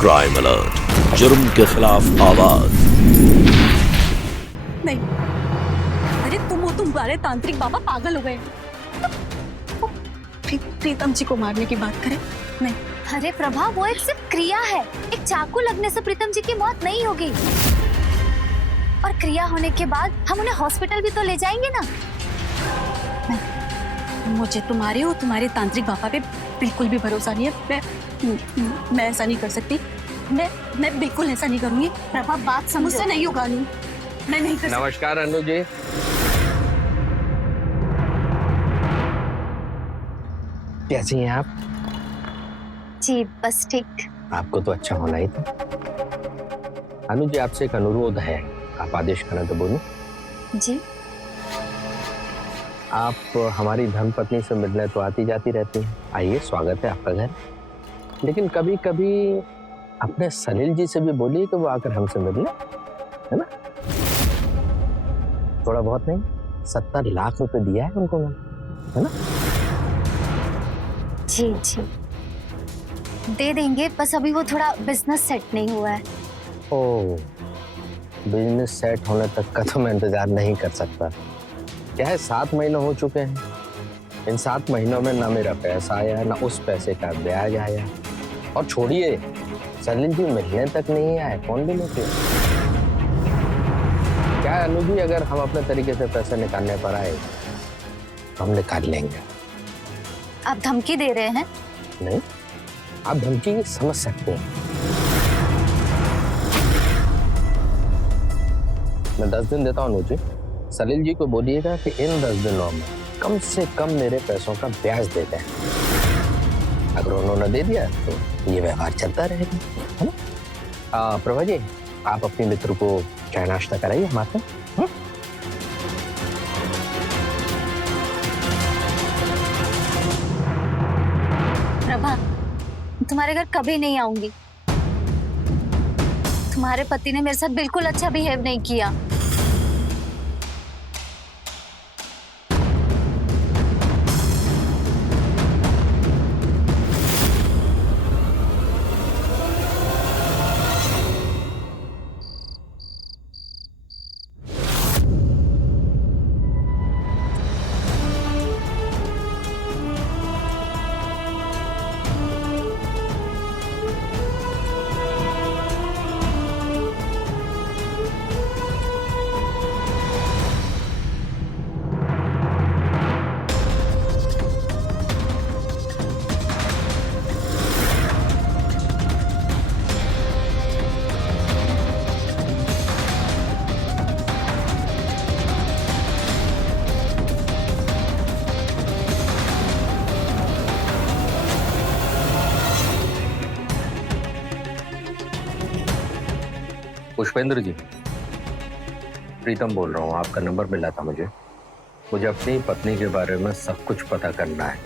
Crime alert, जुर्म के खिलाफ आवाज। नहीं, अरे वो तुम्हारे तांत्रिक बाबा पागल हो गए। प्रीतम जी को मारने की बात करें? नहीं। अरे प्रभा, वो एक सिर्फ क्रिया है। एक चाकू लगने से प्रीतम जी की मौत नहीं होगी। और क्रिया होने के बाद हम उन्हें हॉस्पिटल भी तो ले जाएंगे ना। मुझे तुम्हारे और तुम्हारे तांत्रिक बाबा पे बिल्कुल भी भरोसा नहीं है। मैं ऐसा नहीं कर सकती। मैं बिल्कुल ऐसा नहीं करूंगी। प्रभा, बात समझो। मुझसे नहीं होगा अनु, मैं नहीं कर सकती। नमस्कार अनु जी। कैसी हैं आप? जी बस ठीक। आपको तो अच्छा होना ही था। अनु जी, आपसे एक अनुरोध है, आप आदेश करें तो बोलो। जी। आप हमारी धर्मपत्नी से मिलने तो आती जाती रहती हैं, आइए, स्वागत है आपका घर। लेकिन कभी कभी अपने सलील जी से भी बोलिए कि वो आकर हमसे मिल ले, है ना? थोड़ा बहुत नहीं, 70 लाख रुपए दिया है उनको मैंने, है ना? जी जी, दे देंगे, बस अभी वो थोड़ा बिजनेस सेट नहीं हुआ है। ओह, बिजनेस सेट होने तक का तो मैं इंतजार नहीं कर सकता। क्या है, 7 महीने हो चुके हैं। इन 7 महीनों में ना मेरा पैसा आया, ना उस पैसे का ब्याज आया। और छोड़िए, सलील जी मिलने तक नहीं आए, कौन भी नहीं किया। क्या है अनु जी, अगर हम अपने तरीके से पैसे निकालने पर आए तो हम निकाल लेंगे। आप धमकी दे रहे हैं? नहीं, आप धमकी समझ सकते हैं। मैं 10 दिन देता हूँ अनु जी। सलील जी को बोलिएगा कि इन 10 दिनों में कम से कम मेरे पैसों का ब्याज दे दें। अगर उन्होंने दे दिया तो ये व्यवहार चलता रहेगा, है ना? प्रभा जी, आप अपने मित्र को चाय नाश्ता कराइए हमारे। प्रभा, तुम्हारे घर कभी नहीं आऊंगी। तुम्हारे पति ने मेरे साथ बिल्कुल अच्छा बिहेव नहीं किया। पुष्पेंद्र जी, प्रीतम बोल रहा हूँ, आपका नंबर मिला था मुझे। मुझे अपनी पत्नी के बारे में सब कुछ पता करना है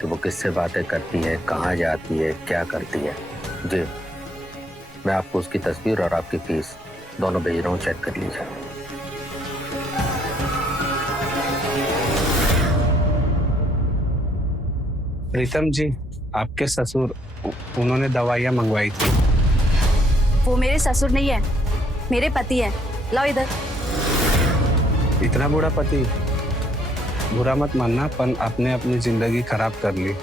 कि वो किससे बातें करती है, कहाँ जाती है, क्या करती है। जी, मैं आपको उसकी तस्वीर और आपकी फीस दोनों भेज रहा हूँ, चेक कर लीजिए। प्रीतम जी, आपके ससुर, उन्होंने दवाइयाँ मंगवाई थी। वो मेरे ससुर नहीं है, मेरे पति है। लाओ इधर। इतना बुरा पति? बुरा मत मानना, पर आपने अपनी जिंदगी खराब कर ली।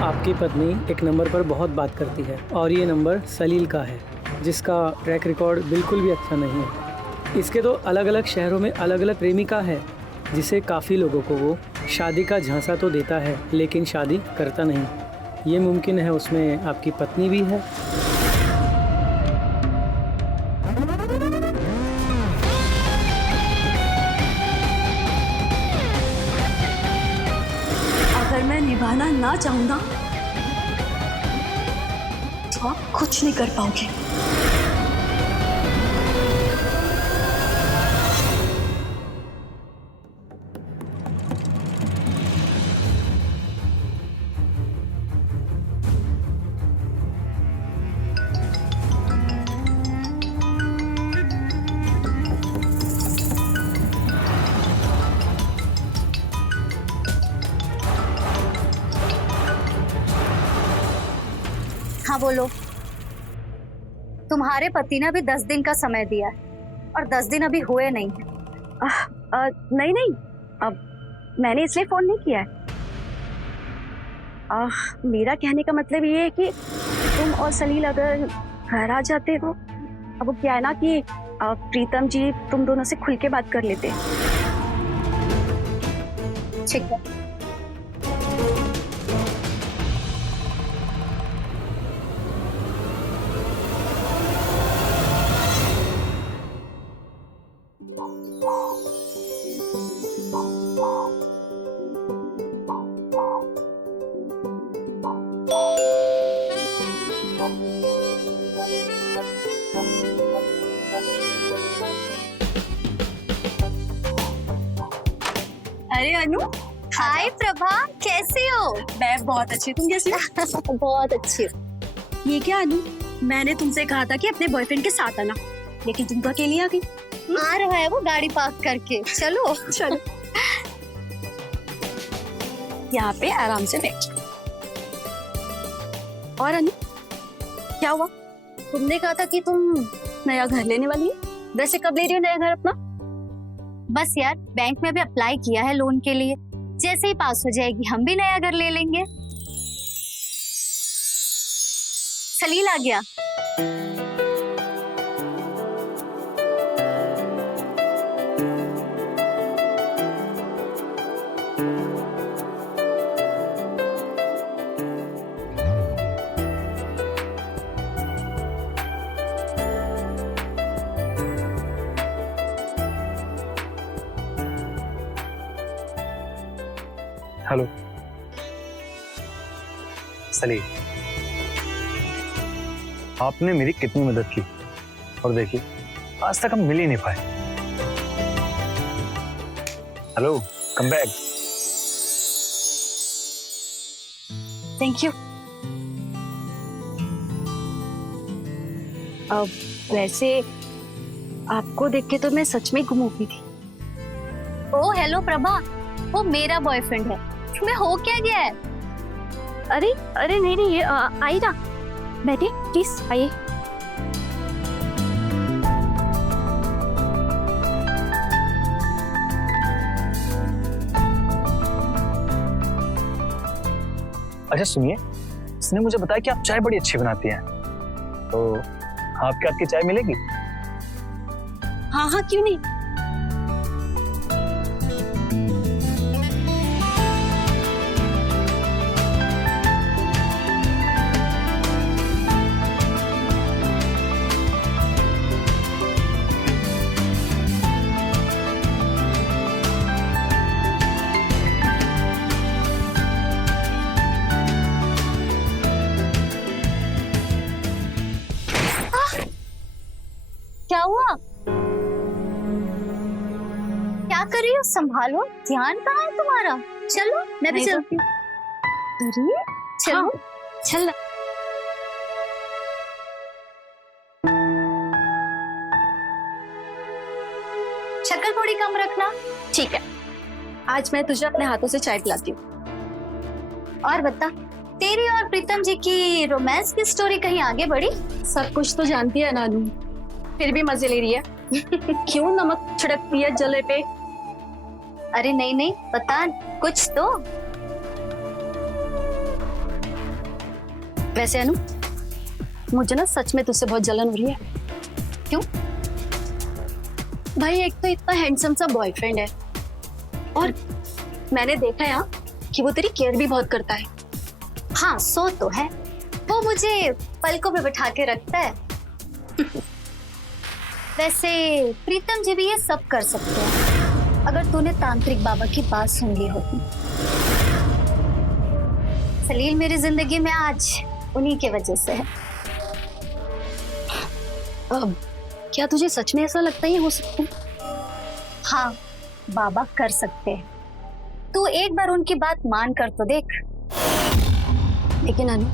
आपकी पत्नी एक नंबर पर बहुत बात करती है और ये नंबर सलील का है, जिसका ट्रैक रिकॉर्ड बिल्कुल भी अच्छा नहीं है। इसके तो अलग अलग शहरों में अलग अलग प्रेमिका है, जिसे काफ़ी लोगों को वो शादी का झांसा तो देता है लेकिन शादी करता नहीं। ये मुमकिन है उसमें आपकी पत्नी भी है। अगर मैं निभाना ना चाहूंगा तो आप कुछ नहीं कर पाओगे। हाँ बोलो। तुम्हारे पति ने अभी 10 दिन का समय दिया है और 10 दिन अभी हुए नहीं है। नहीं नहीं, अब मैंने इसलिए फोन नहीं किया है। मेरा कहने का मतलब ये है कि तुम और सलील अगर घर आ जाते हो, अब वो क्या है ना कि प्रीतम जी तुम दोनों से खुल के बात कर लेते। ठीक है। अरे अनु, हाय प्रभा, कैसी हो? मैं बहुत अच्छी, तुम कैसी हो? बहुत अच्छी हो। ये क्या अनु, मैंने तुमसे कहा था कि अपने बॉयफ्रेंड के साथ आना, लेकिन तुम तो अकेली आ गई। आ रहा है वो गाड़ी पार्क करके। चलो चलो यहाँ पे आराम से बैठ। और अनु, क्या हुआ? तुमने कहा था कि तुम नया घर लेने वाली है, वैसे कब ले रही हो नया घर अपना? बस यार, बैंक में भी अप्लाई किया है लोन के लिए, जैसे ही पास हो जाएगी हम भी नया घर ले लेंगे। सलील आ गया। हेलो सलील, आपने मेरी कितनी मदद की और देखिए आज तक हम मिल ही नहीं पाए। Hello, come back. Thank you. अब वैसे आपको देख के तो मैं सच में गुम हो गई थी। ओ हेलो प्रभा, वो मेरा बॉयफ्रेंड है। तुम्हें हो क्या गया है? अरे अरे नहीं नहीं, आइए ना, बैठिए प्लीज, आइए। अच्छा सुनिए, इसने मुझे बताया कि आप चाय बड़ी अच्छी बनाती हैं, तो आपके हाथ की चाय मिलेगी? हाँ हाँ, क्यों नहीं। क्या हुआ? क्या कर रही हो? संभालो, ध्यान कहाँ है तुम्हारा? चलो मैं भी नहीं तो- चलती हूँ। अरे चलो। हाँ, चल। शक्कर थोड़ी कम रखना। ठीक है, आज मैं तुझे अपने हाथों से चाय पिलाती हूँ। और बता, तेरी और प्रीतम जी की रोमांस की स्टोरी कहीं आगे बढ़ी? सब कुछ तो जानती है नानू, फिर भी मजे ले रही है। क्यों नमक छिड़कती है जले पे? अरे नहीं नहीं, बता कुछ तो। वैसे अनु, मुझे ना सच में तुझसे बहुत जलन हो रही है। क्यों? भाई एक तो इतना हैंडसम सा बॉयफ्रेंड है, और मैंने देखा है कि वो तेरी केयर भी बहुत करता है। हाँ सो तो है, वो मुझे पलकों पे बैठा के रखता है। वैसे प्रीतम जी भी ये सब कर सकते हैं, अगर तूने तांत्रिक बाबा की बात सुन ली होती। सलील मेरी जिंदगी में आज उन्हीं के वजह से है। अब क्या तुझे सच में ऐसा लगता है ये हो सकता है? हाँ, बाबा कर सकते हैं। तू एक बार उनकी बात मान कर तो देख। लेकिन अनु,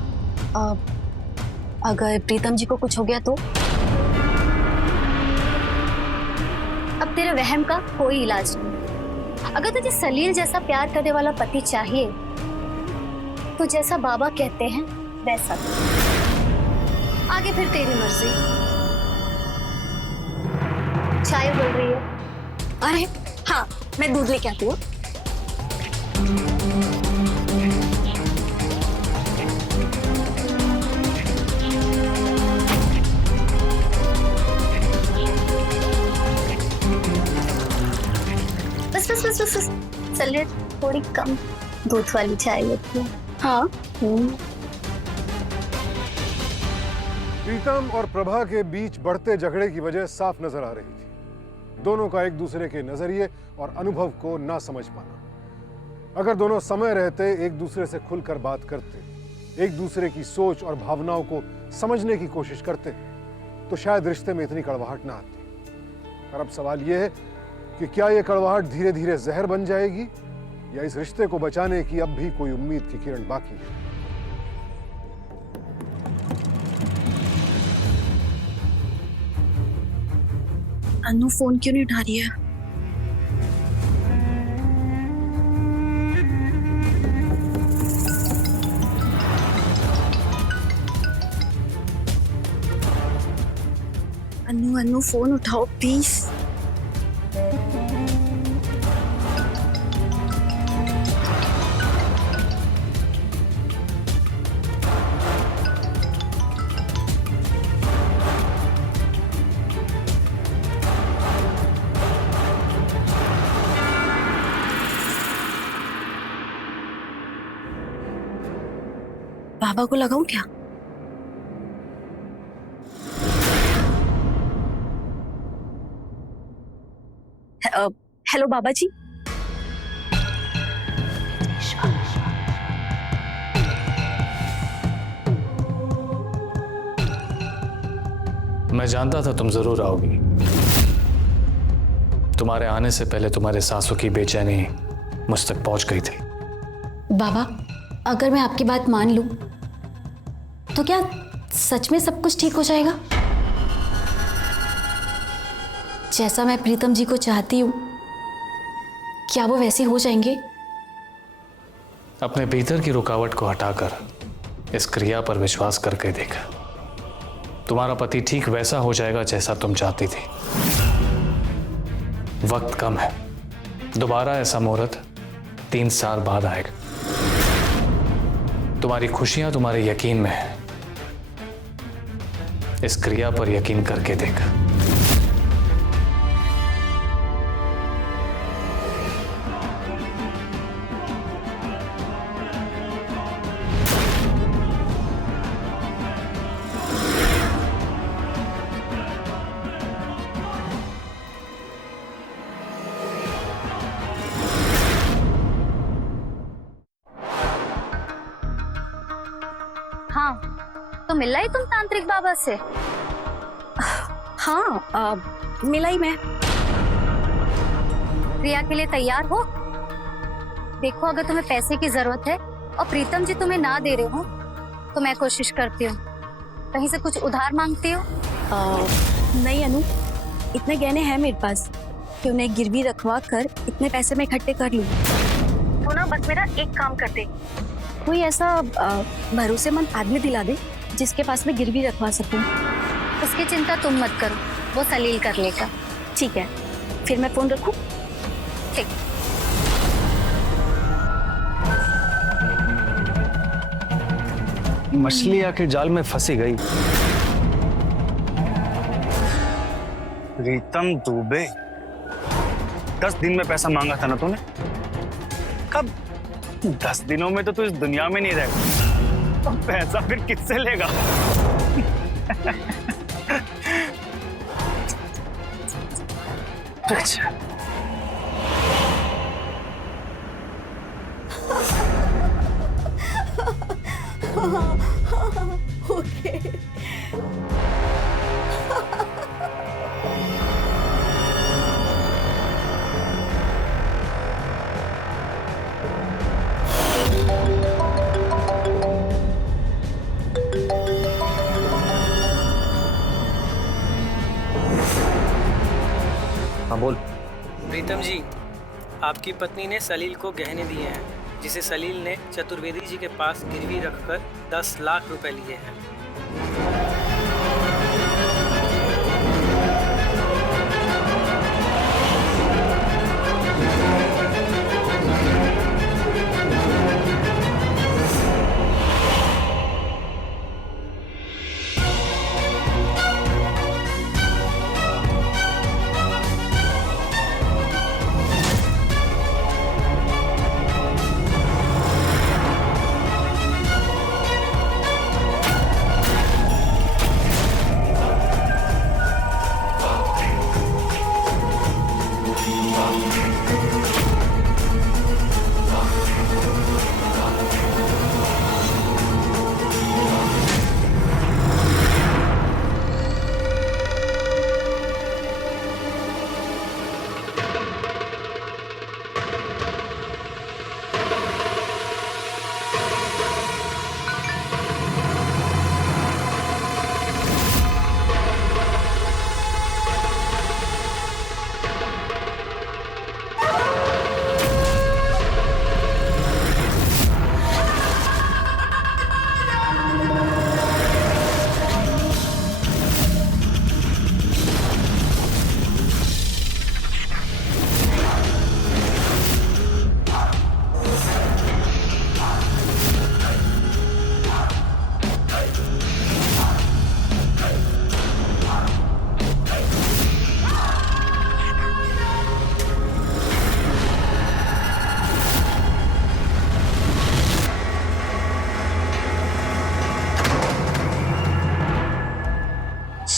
अगर प्रीतम जी को कुछ हो गया तो? अब तेरे वहम का कोई इलाज नहीं। अगर तुझे सलील जैसा प्यार करने वाला पति चाहिए तो जैसा बाबा कहते हैं वैसा। आगे फिर तेरी मर्जी। चाय बोल रही है? अरे हाँ, मैं दूध लेके आती हूँ। बस बस बस बस बस, चलिए थोड़ी कम दूध वाली चाय लेती हूँ। हाँ। प्रीतम और प्रभा के बीच बढ़ते झगड़े की वजह साफ नजर आ रही थी। दोनों का एक दूसरे के नजरिए और अनुभव को ना समझ पाना। अगर दोनों समय रहते एक दूसरे से खुलकर बात करते, एक दूसरे की सोच और भावनाओं को समझने की कोशिश करते, तो शायद रिश्ते में इतनी कड़वाहट ना आती। पर अब सवाल यह है कि क्या यह कड़वाहट धीरे धीरे जहर बन जाएगी, या इस रिश्ते को बचाने की अब भी कोई उम्मीद की किरण बाकी है। अनु फोन क्यों नहीं उठा रही है? अनु फोन उठाओ प्लीज। बाबा को लगाऊं क्या? हेलो बाबा जी। मैं जानता था तुम जरूर आओगी। तुम्हारे आने से पहले तुम्हारे सासों की बेचैनी मुझ तक पहुंच गई थी। बाबा, अगर मैं आपकी बात मान लूं तो क्या सच में सब कुछ ठीक हो जाएगा? जैसा मैं प्रीतम जी को चाहती हूं, क्या वो वैसे हो जाएंगे? अपने भीतर की रुकावट को हटाकर इस क्रिया पर विश्वास करके देखा। तुम्हारा पति ठीक वैसा हो जाएगा जैसा तुम चाहती थी। वक्त कम है, दोबारा ऐसा मुहूर्त 3 साल बाद आएगा। तुम्हारी खुशियां तुम्हारे यकीन में है। इस क्रिया पर यकीन करके देखा। हाँ, तो मिला ही तुम तांत्रिक बाबा से? हाँ, मिला ही मैं। क्रिया के लिए तैयार हो? देखो, अगर तुम्हें पैसे की जरूरत है और प्रीतम जी तुम्हें ना दे रहे हो तो मैं कोशिश करती हूँ। कहीं से कुछ उधार मांगती हो? नहीं अनु, इतने गहने हैं मेरे पास कि उन्हें गिरवी रखवा कर इतने पैसे मैं इकट्ठे कर लूँ। तो ना बस मेरा एक काम कर दे, कोई ऐसा भरोसेमंद आदमी दिला दे जिसके पास मैं गिरवी रखवा सकूं। उसकी चिंता तुम मत करो, वो सलील कर लेगा। ठीक है, फिर मैं फोन रखूं? ठीक। मछली आके जाल में फंसी गई। प्रीतम दुबे, 10 दिन में पैसा मांगा था ना तूने? कब? 10 दिनों में तो तू इस दुनिया में नहीं रहेगा, तो पैसा फिर किससे लेगा? अच्छा, ओके। हाँ बोल। प्रीतम जी, आपकी पत्नी ने सलील को गहने दिए हैं, जिसे सलील ने चतुर्वेदी जी के पास गिरवी रखकर 10 लाख रुपए लिए हैं।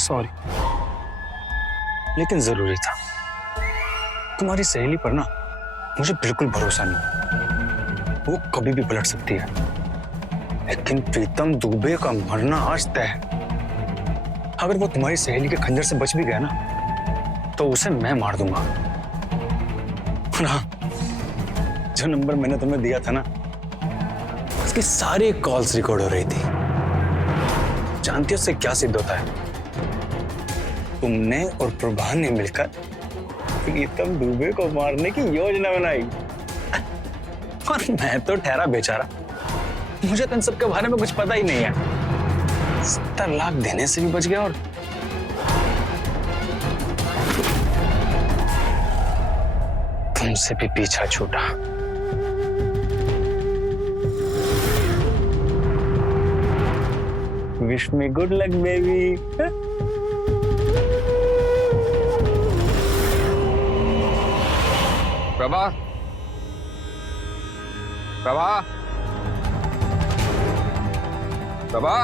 सॉरी, लेकिन जरूरी था। तुम्हारी सहेली पर ना मुझे बिल्कुल भरोसा नहीं, वो कभी भी पलट सकती है। लेकिन प्रीतम दुबे का मरना आज तय है। अगर वो तुम्हारी सहेली के खंजर से बच भी गया ना, तो उसे मैं मार दूंगा। जो नंबर मैंने तुम्हें दिया था ना, उसकी सारी कॉल्स रिकॉर्ड हो रही थी। जानती हो उससे क्या सिद्ध होता है? तुमने और प्रभा ने मिलकर प्रीतम दुबे को मारने की योजना बनाई और मैं तो ठहरा बेचारा। मुझे तो इन सब के बारे में कुछ पता ही नहीं है। 70 लाख देने से भी बच गया और तुमसे भी पीछा छूटा। Wish me good luck baby. Prabha, Prabha, Prabha,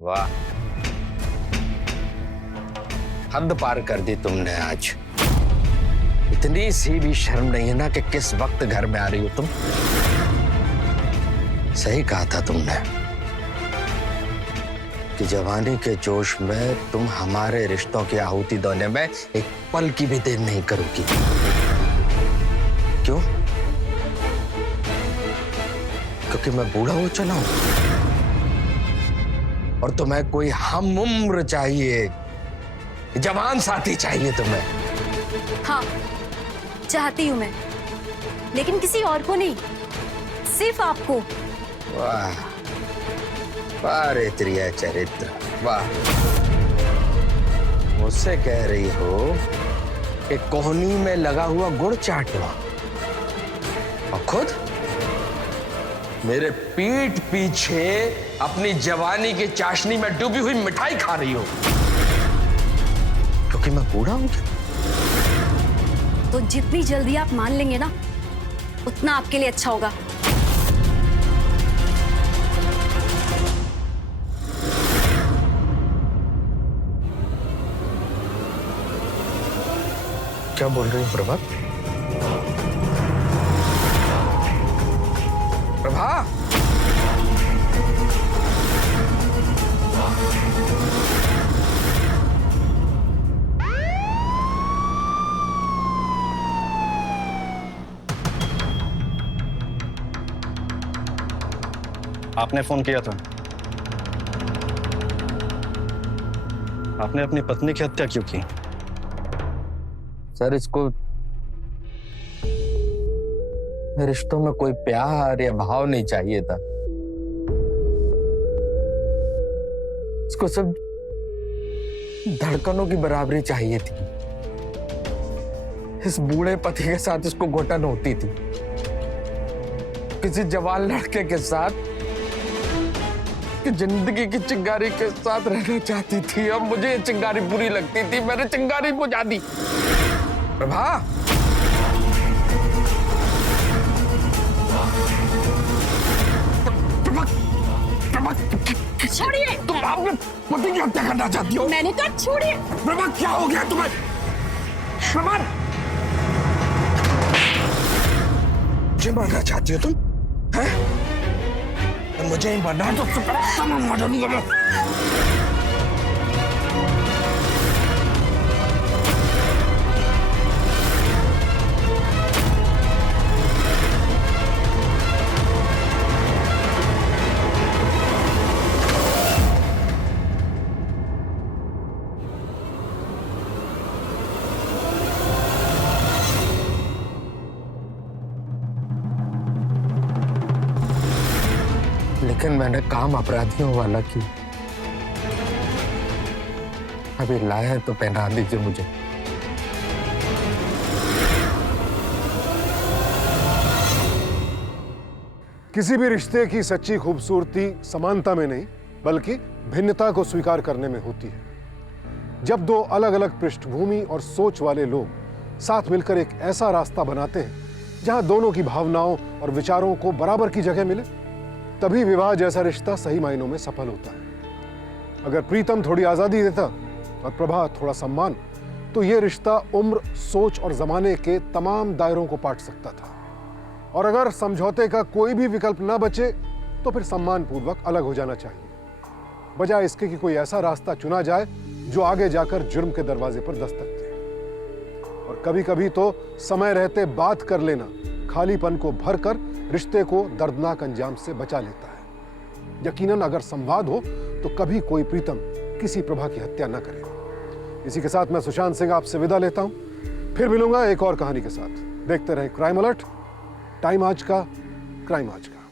वाह, हद पार कर दी तुमने आज। इतनी सी भी शर्म नहीं है ना कि किस वक्त घर में आ रही हो तुम। सही कहा था तुमने कि जवानी के जोश में तुम हमारे रिश्तों की आहुति देने में एक पल की भी देर नहीं करोगी। क्यों? क्योंकि मैं बूढ़ा हो चला हूं और तुम्हें कोई हम उम्र चाहिए, जवान साथी चाहिए तुम्हें। हाँ, चाहती हूँ मैं, लेकिन किसी और को नहीं, सिर्फ आपको। वाह, वाह रे त्रिया चरित्र, वाह। मुझसे कह रही हो कि कोहनी में लगा हुआ गुड़ चाटो और खुद मेरे पीठ पीछे अपनी जवानी की चाशनी में डूबी हुई मिठाई खा रही हो क्योंकि मैं बूढ़ा हूं क्या? तो जितनी जल्दी आप मान लेंगे ना, उतना आपके लिए अच्छा होगा। क्या बोल रही हो प्रभा? प्रभा, आपने फोन किया था। आपने अपनी पत्नी की हत्या क्यों की? सर, इसको रिश्तों में कोई प्यार या भाव नहीं चाहिए था। इसको सब धड़कनों की बराबरी चाहिए थी। इस बूढ़े पति के साथ इसको घुटन होती थी। किसी जवान लड़के के साथ कि जिंदगी की चिंगारी के साथ रहना चाहती थी। अब मुझे ये चिंगारी बुरी लगती थी, मैंने चिंगारी बुझा दी। प्रभा, छोड़िए। तुम अपने पति की हत्या करना चाहती हो? मैंने कहा छोड़िए। प्रभा, क्या हो गया तुम्हें? प्रभा, मुझे मारना चाहती हो तुम? हैं? मुझे ही मरना तो मर दूंगा मैं। लेकिन मैंने काम अपराधियों वाला की। अभी लाया है तो पहना दीजिए मुझे। किसी भी रिश्ते की सच्ची खूबसूरती समानता में नहीं, बल्कि भिन्नता को स्वीकार करने में होती है। जब दो अलग अलग पृष्ठभूमि और सोच वाले लोग साथ मिलकर एक ऐसा रास्ता बनाते हैं जहां दोनों की भावनाओं और विचारों को बराबर की जगह मिले, तभी विवाह जैसा रिश्ता सही मायनों में सफल होता है। अगर प्रीतम थोड़ी आजादी देता और प्रभा थोड़ा सम्मान, तो यह रिश्ता उम्र, सोच और जमाने के तमाम दायरों को पाट सकता था। और अगर समझौते का कोई भी विकल्प ना बचे, तो फिर सम्मान पूर्वक अलग हो जाना चाहिए, बजाय इसके कि कोई ऐसा रास्ता चुना जाए जो आगे जाकर जुर्म के दरवाजे पर दस्तक दे। और कभी कभी तो समय रहते बात कर लेना खालीपन को भरकर रिश्ते को दर्दनाक अंजाम से बचा लेता है। यकीनन अगर संवाद हो तो कभी कोई प्रीतम किसी प्रभा की हत्या न करे। इसी के साथ मैं सुशांत सिंह आपसे विदा लेता हूं। फिर मिलूंगा एक और कहानी के साथ। देखते रहें क्राइम अलर्ट। टाइम आज का, क्राइम आज का।